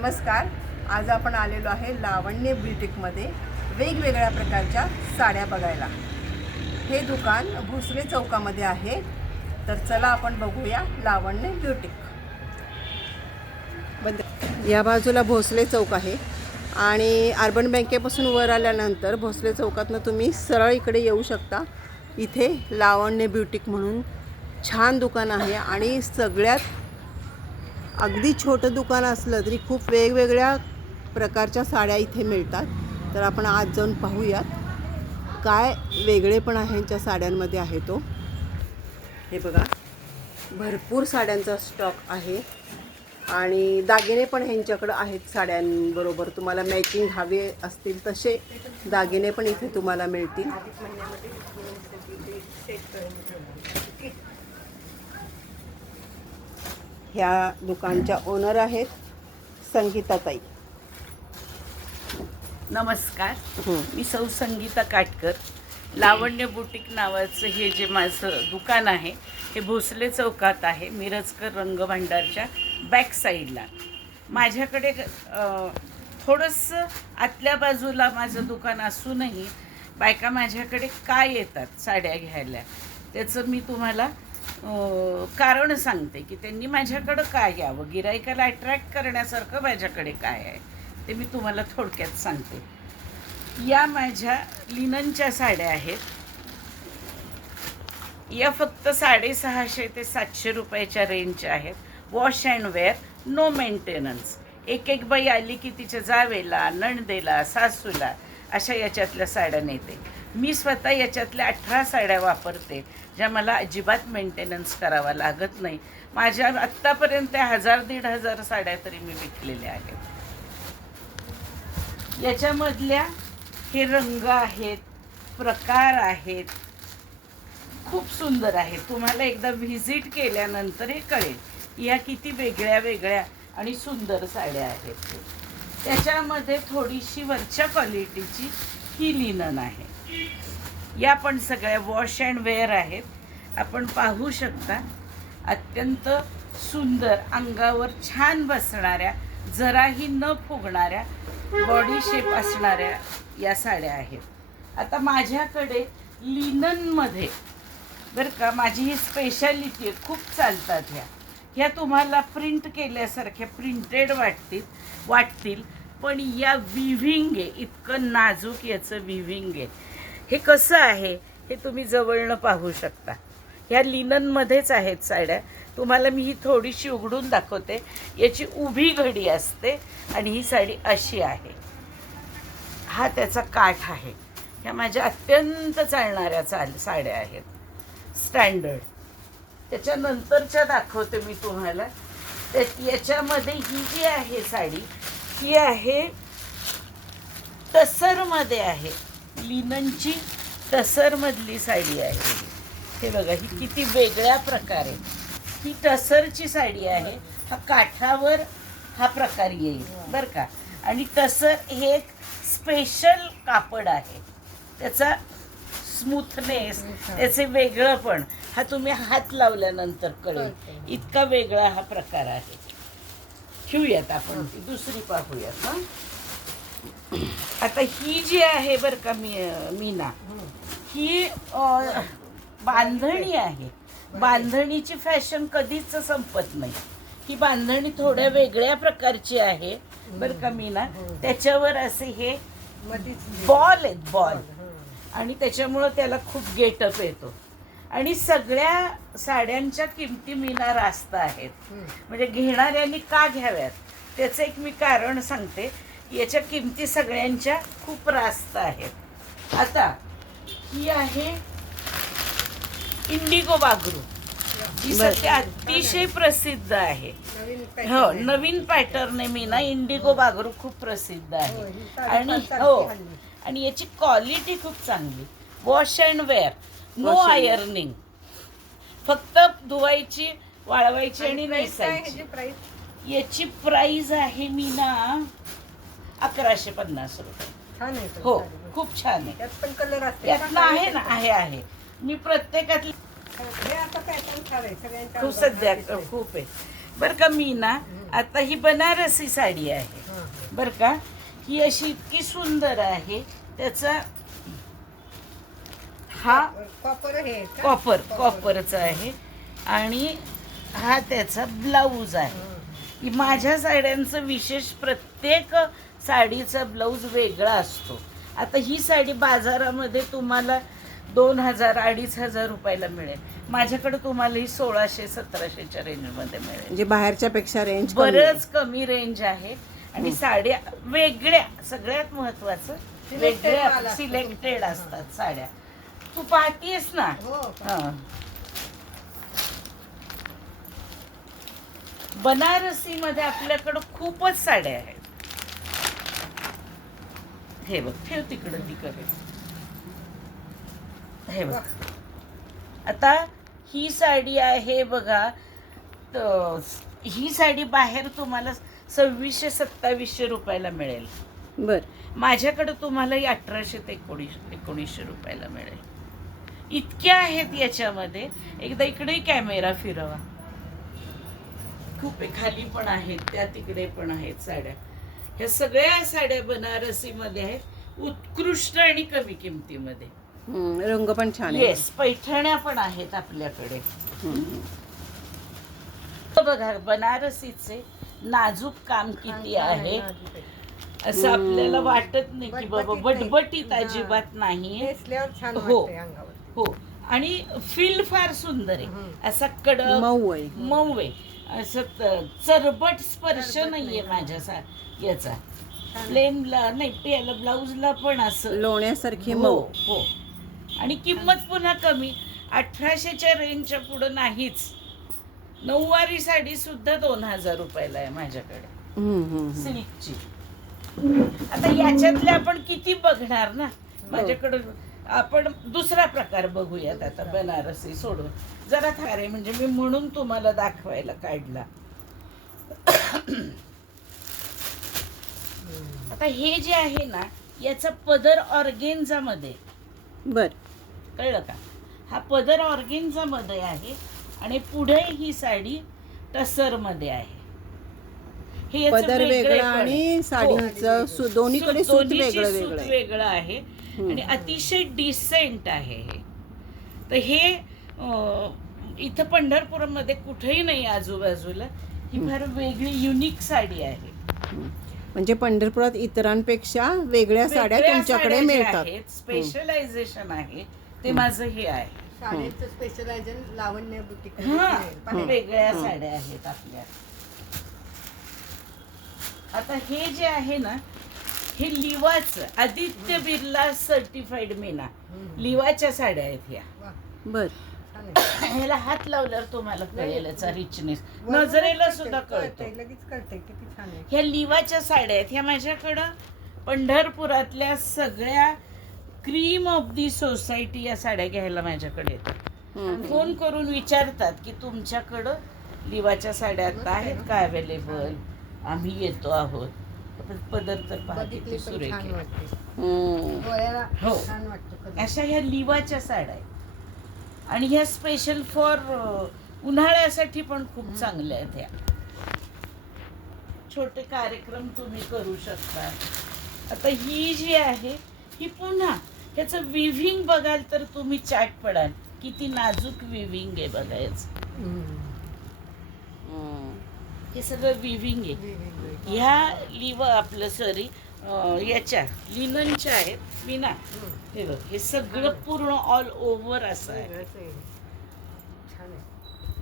नमस्कार. आज आपण आलेलो आहे लावण्य बुटीकमध्ये वेगवेगळ्या प्रकारच्या साड्या बघायला. हे दुकान भोसले चौकामध्ये आहे. तर चला आपण बघूया लावण्य बुटीक. या बाजूला भोसले चौक आहे आणि अर्बन बँकेपासून वर आल्यानंतर भोसले चौकातनं तुम्ही सरळ इकडे येऊ शकता. इथे लावण्य बुटीक म्हणून छान दुकान आहे आणि सगळ्यात अगदी छोटं दुकान असलं तरी खूप वेगवेगळ्या प्रकारच्या साड्या इथे मिळतात. तर आपण आज जाऊन पाहूयात काय वेगळेपण आहे ह्यांच्या साड्यांमध्ये आहे तो. हे बघा, भरपूर साड्यांचा स्टॉक आहे आणि दागिने पण ह्यांच्याकडं आहेत. साड्यांबरोबर तुम्हाला मॅचिंग हवे असतील तसे दागिने पण इथे तुम्हाला मिळतील. ह्या दुकानच्या ओनर आहेत संगीताताई. नमस्कार. मी सौ संगीता काटकर. लावण्य बुटीक नावाचं हे जे माझं दुकान आहे हे भोसले चौकात आहे, मिरजकर रंगभांडारच्या बॅक साईडला. माझ्याकडे थोडंसं आतल्या बाजूला माझं दुकान असूनही बायका माझ्याकडे का येतात साड्या घ्यायला त्याचं मी तुम्हाला कारण सांगते की त्यांनी माझ्याकडं काय यावं, गिराईकाला अट्रॅक्ट करण्यासारखं माझ्याकडे काय आहे ते मी तुम्हाला थोडक्यात सांगते. या माझ्या लिननच्या साड्या आहेत. या फक्त 650 ते 700 रुपयाच्या रेंजच्या आहेत. Wash and wear, no maintenance. एक बाई आली की तिच्या जावेला, नणदेला, सासूला अशा याच्यातल्या साड्या नेते. मी स्वतः याच्यातल्या 18 साड्या वापरते ज्या मला अजिबात मेंटेनन्स करावा लागत नाही. माझ्या आत्तापर्यंत 1000-1500 साड्या तरी मी विकलेल्या आहेत. याच्यामधल्या हे रंग आहेत, प्रकार आहेत, खूप सुंदर आहेत. तुम्हाला एकदा व्हिजिट केल्यानंतर हे कळेल या किती वेगळ्या वेगळ्या आणि सुंदर साड्या आहेत. त्याच्यामध्ये थोडीशी वरच्या क्वालिटीची ही लिनन आहे. या पण सगळ्या वॉश अँड वेअर आहेत. आपण पाहू शकता अत्यंत सुंदर, अंगावर छान बसणाऱ्या, जराही न फुगणाऱ्या, बॉडी शेप असणाऱ्या या साड्या आहेत. आता माझ्याकडे लिननमध्ये बरं का, माझी ही स्पेशालिटी आहे, खूप चालतात ह्या तुम्हाला प्रिंट केल्यासारख्या प्रिंटेड वाटतील पण या विव्हिंग आहे, इतकं नाजूक याचं विव्हिंग आहे. हे कसं आहे हे तुम्ही जवळनं पाहू शकता. ह्या लिननमध्येच आहेत साड्या. तुम्हाला मी ही थोडीशी उघडून दाखवते. याची उभी घडी असते आणि ही साडी अशी आहे. हा त्याचा काठ आहे. ह्या माझ्या अत्यंत चालणाऱ्या साड्या आहेत, स्टँडर्ड. त्याच्यानंतरच्या दाखवते मी तुम्हाला. याच्यामध्ये ही जी आहे साडी ही आहे टसरमध्ये आहे. लिननची टसरमधली साडी आहे. हे बघा, ही किती वेगळ्या प्रकारे ही टसरची साडी आहे. हा काठावर हा प्रकार येईल बरं का. आणि टसर हे एक स्पेशल कापड आहे. त्याचा स्मूथनेस, त्याचे वेगळंपण हा तुम्ही हात लावल्यानंतर कळेल, इतका वेगळा हा प्रकार आहे. ठेवूयात आपण ती दुसरी पाहूयात. हां, आता ही जी आहे बरं का मीना, ही बांधणी आहे. बांधणीची फॅशन कधीच संपत नाही. ही बांधणी थोड्या वेगळ्या प्रकारची आहे बरं का मीना. त्याच्यावर असे हे बॉल आहेत, बॉल, आणि त्याच्यामुळं त्याला खूप गेटअप येतो. आणि सगळ्या साड्यांच्या किमती मीना रास्त आहेत. म्हणजे घेणाऱ्यांनी का घ्याव्यात त्याचं एक मी कारण सांगते. याच्या किमती सगळ्यांच्या खूप रास्त आहेत. आता ही आहे इंडिगो बागरू, जी सध्या अतिशय प्रसिद्ध आहे. हो, नवीन पॅटर्न आहे मीना. इंडिगो बागरू खूप प्रसिद्ध आहे आणि याची क्वालिटी खूप चांगली. Wash and wear, no ironing. फक्त धुवायची, वाळवायची आणि नेसायची. याची प्राइस आहे मीना 1150 रुपये. हो, खूप छान आहे. त्यात पण कलर असते. यातनं आहे ना, आहे. मी प्रत्येकातली हे आता पॅटर्न खूप सध्या खूप आहे. बरं का मी ना आता ही बनारसी साडी आहे बरं का, ही अशी इतकी सुंदर आहे. त्याचा हा कॉपरचा आहे आणि हा त्याचा ब्लाऊज आहे. माझ्या साड्यांचं विशेष प्रत्येक साडीचा ब्लाऊज वेगळा असतो. आता ही साडी बाजारामध्ये तुम्हाला 2000 2500 रुपयाला मिळेल. माझ्याकडे तुम्हाला ही 1600-1700च्या रेंजमध्ये मिळेल. म्हणजे बाहेरच्या पेक्षा रेंज बरंच कमी रेंज आहे. आणि साड्या वेगळ्या, सगळ्यात महत्वाचं वेगळ्या सिलेक्टेड असतात साड्या. तू पाहतीयस ना. हा. बनारसी मध्ये आपल्याकडं खूपच साड्या आहेत. हे बघ, ठेव तिकडं तिकडे. हे बघ, आता ही साडी आहे बघा. ही साडी बाहेर तुम्हाला 2600-2700 रुपयाला मिळेल. बर. माझ्याकडे तुम्हाला 1800 ते 1900 रुपयाला मिळेल. इतक्या आहेत याच्यामध्ये. एकदा इकडे कॅमेरा फिरवा. खूप खाली पण आहेत, त्या तिकडे पण आहेत साड्या. ह्या सगळ्या साड्या बनारसी मध्ये आहेत, उत्कृष्ट आणि कमी किमतीमध्ये. रंग पण छान आहे. येस, पैठण्या पण आहेत आपल्याकडे. बघा बनारसीचे नाजूक काम किती आहे. असं आपल्याला वाटत नाही की बाबा बटबटीत अजिबात नाही. हो हो. आणि फील फार सुंदर आहे. असा कडक मऊ आहे. असं चरबट स्पर्श नाहीये माझ्या याचा. प्लेनला नाही, याला ब्लाऊजला पण असं लोण्यासारखी हो मऊ. हो. आणि किंमत पुन्हा कमी, 1800च्या रेंजच्या पुढे नाहीच. नऊवारी साडी सुद्धा 2000 रुपयाला आहे माझ्याकडे सिल्कची. आता याच्यातले आपण किती बघणार ना. माझ्याकडे आपण दुसरा प्रकार बघूयात आता, बनारसी सोडून. जरा थारे म्हणजे मी म्हणून तुम्हाला दाखवायला काढला. आता हे जे आहे ना, याचा पदर ऑर्गेन्झा मध्ये. बर. कळलं का. हा पदर ऑर्गेन्झा मध्ये आहे आणि पुढे ही साडी टसर मध्ये आहे. हे याचं पदर वेगळा आणि साडीचं दोन्हीकडे सूत वेगळं आहे आणि अतिशय डिसेंट आहे हे. तर हे इथं पंढरपूरमध्ये कुठेही नाही आजूबाजूला. ही फार वेगळी युनिक साडी आहे. म्हणजे पंढरपुरात इतरांपेक्षा वेगळ्या साड्या तुमच्याकडे मिळतात. स्पेशलायझेशन आहे ते माझं हे आहे. साड्यांचं स्पेशलायझेशन लावण्य बुटीक. वेगळ्या साड्या आहेत आपल्या. आता हे जे आहे ना, हे लिवाचं आदित्य बिर्ला सर्टिफाईड मीना लिवाच्या साड्या आहेत ह्या. बर. ह्याला हात लावल्यावर तुम्हाला कळेल याचा रिचनेस, नजरेला सुद्धा कळतं. लगेच कळतंय किती छान आहे. ह्या लिवाच्या साड्या आहेत. ह्या माझ्याकडं पंढरपुरातल्या सगळ्या क्रीम ऑफ दी सोसायटी या साड्या घ्यायला माझ्याकडे येतात. फोन करून विचारतात की तुमच्याकडं लिवाच्या साड्या आता आहेत का अवेलेबल. आम्ही येतो आहोत. पदर तर पाहते किती सुरेख आहे. हो, अशा ह्या लिवाच्या साड्या आहेत. आणि ह्या स्पेशल फॉर उन्हाळ्यासाठी पण खूप चांगल्या आहेत. ह्या छोटे कार्यक्रम तुम्ही करू शकता. आता ही जी आहे ही पुन्हा ह्याचं विव्हिंग बघाल तर तुम्ही चाट पडाल. किती नाजूक विव्हिंग आहे बघायचं. हे सगळं विव्हिंग आहे. ह्या लिव आपलं सॉरी याच्या लिननच्या आहेत मीना. हे बघ, हे सगळं पूर्ण ऑल ओव्हर असं आहे.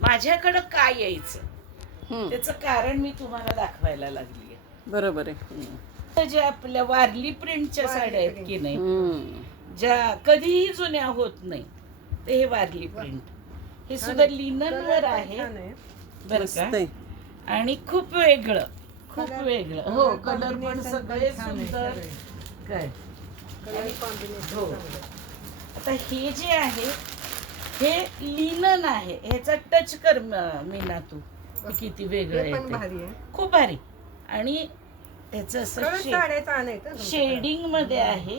माझ्याकडं काय यायचं त्याचं कारण मी तुम्हाला दाखवायला लागली आहे. बरोबर आहे. ज्या आपल्या वारली प्रिंटच्या साड्या आहेत की नाही, ज्या कधीही जुन्या होत नाही, ते हे वारली प्रिंट. हे सुद्धा लिननवर आहे बरं का. आणि खूप वेगळं, खूप वेगळं. हो, कलर पण सगळे सुंदर. काय हो. आता हे जे आहे हे लिनन आहे. ह्याचा टच कर मीना तू, किती वेगळं आहे. खूप भारी. आणि ह्याचं असं शेडिंग मध्ये आहे.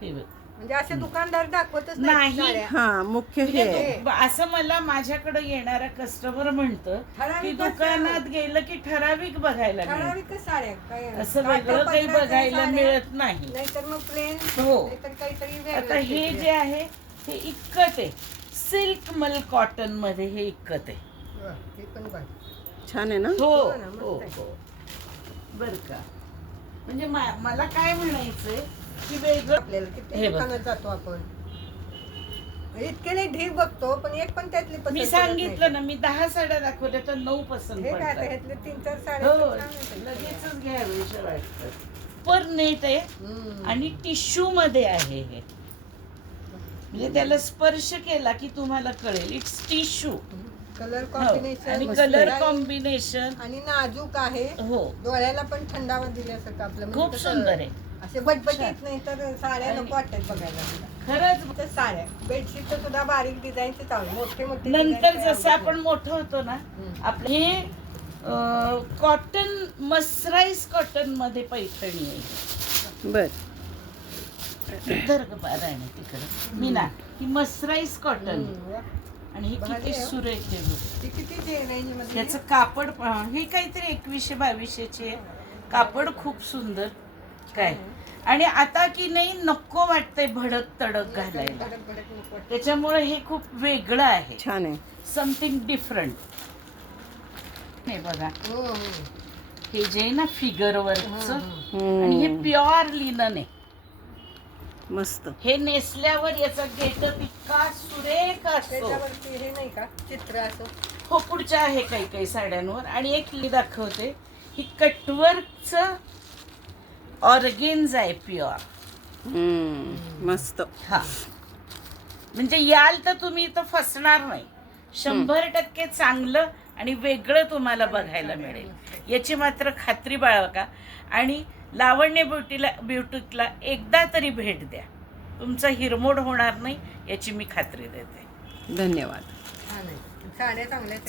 हे म्हणजे असे दुकानदार दाखवतच नाही. साड्या. हा मुख्य हे आहे. म्हणजे असं मला माझ्याकडे येणारा कस्टमर म्हणतं की ठराविकच दुकानात गेलं की ठराविक बघायला मिळतं. ठराविकच साड्या काय असं काठा वेगळं काही पदराच्या बघायला साड्या, मिळत नाही. नाहीतर मग प्लेन हो. नाहीतर काहीतरी वेगळं आता हे काहीतरी. जे आहे हे इक्कत आहे, सिल्क मल कॉटन मध्ये हे इक्कत आहे. वा, हे पण बघ. छान आहे ना. हो हो ना, मस्त हो आहे. हो बर का. म्हणजे मला काय म्हणायचंय की वेगळं आपल्याला किती हे बघ. दुकानात जातो आपण इतके नाही ढीग बघतो पण एक पण त्यातली पसंत मी पडत सांगितलं ना, नाही. मी 10 साड्या दाखवल्या तर 9 पसंत हे काय आता पडतात. ह्यातले 3-4 साड्या हो तर छान आहेत. लगेचच घ्यावेशा वाटतात. पर नेट आहे हम्म. आणि टिश्यू मध्ये आहे हे. म्हणजे त्याला स्पर्श केला की तुम्हाला कळेल इट्स टिश्यू. कलर आणि कॉम्बिनेशन कलर कॉम्बिनेशन आणि नाजूक आहे. हो डोळ्याला पण थंडावा दिल्यासारखं आपलं म्हणजे खूप कसं सुंदर आहे. असे बटबटीत नाही तर साड्या नको वाटतात बघायला तुला. खरंच. तर साड्या बेडशीट तर सुद्धा बारीक डिझाईनचे चालू मोठे मोठे नंतर design जसं आपण मोठं होतो ना, हम्म. आपलं हे कॉटन मसराईज कॉटन मध्ये पैठणी आहे. बर. दर्ग पारायण तिकडे मी ना ही मसराईज कॉटन हम्म. आणि ही भारी किती आहे हो. सुरेख आहे बघ. ती किती रेंज मध्ये त्याचं कापड हे काहीतरी 2100-2200 आहे. कापड खूप सुंदर काय. आणि आता की नाही नको वाटतंय भडक तडक घालायला, धडक धडक नको वाटतं. त्याच्यामुळे हे खूप वेगळं आहे, छान आहे. Something different. हे बघा हो हो हे जे आहे ना फिगर वर्कचं आणि हे हम्म. प्युअर लिनन आहे. मस्त. हे नेसल्यावर याचा गेटअप इतका सुरेख असतो. त्याच्यावरती हे नाही का चित्र असं हो पुढच्या आहे काही काही साड्यांवर. आणि एक ली दाखवते, ही कटवर्कचं ऑर्गेन्झ आहे प्युअर. मस्त. हा म्हणजे याल तर तुम्ही इथं फसणार नाही. 100% चांगलं आणि वेगळं तुम्हाला बघायला मिळेल याची मात्र खात्री बाळगा. आणि लावण्य ब्युटीकला एकदा तरी भेट द्या, तुमचा हिरमोड होणार नाही याची मी खात्री देते. धन्यवाद. छान आहे साड्या चांगल्या आहेत.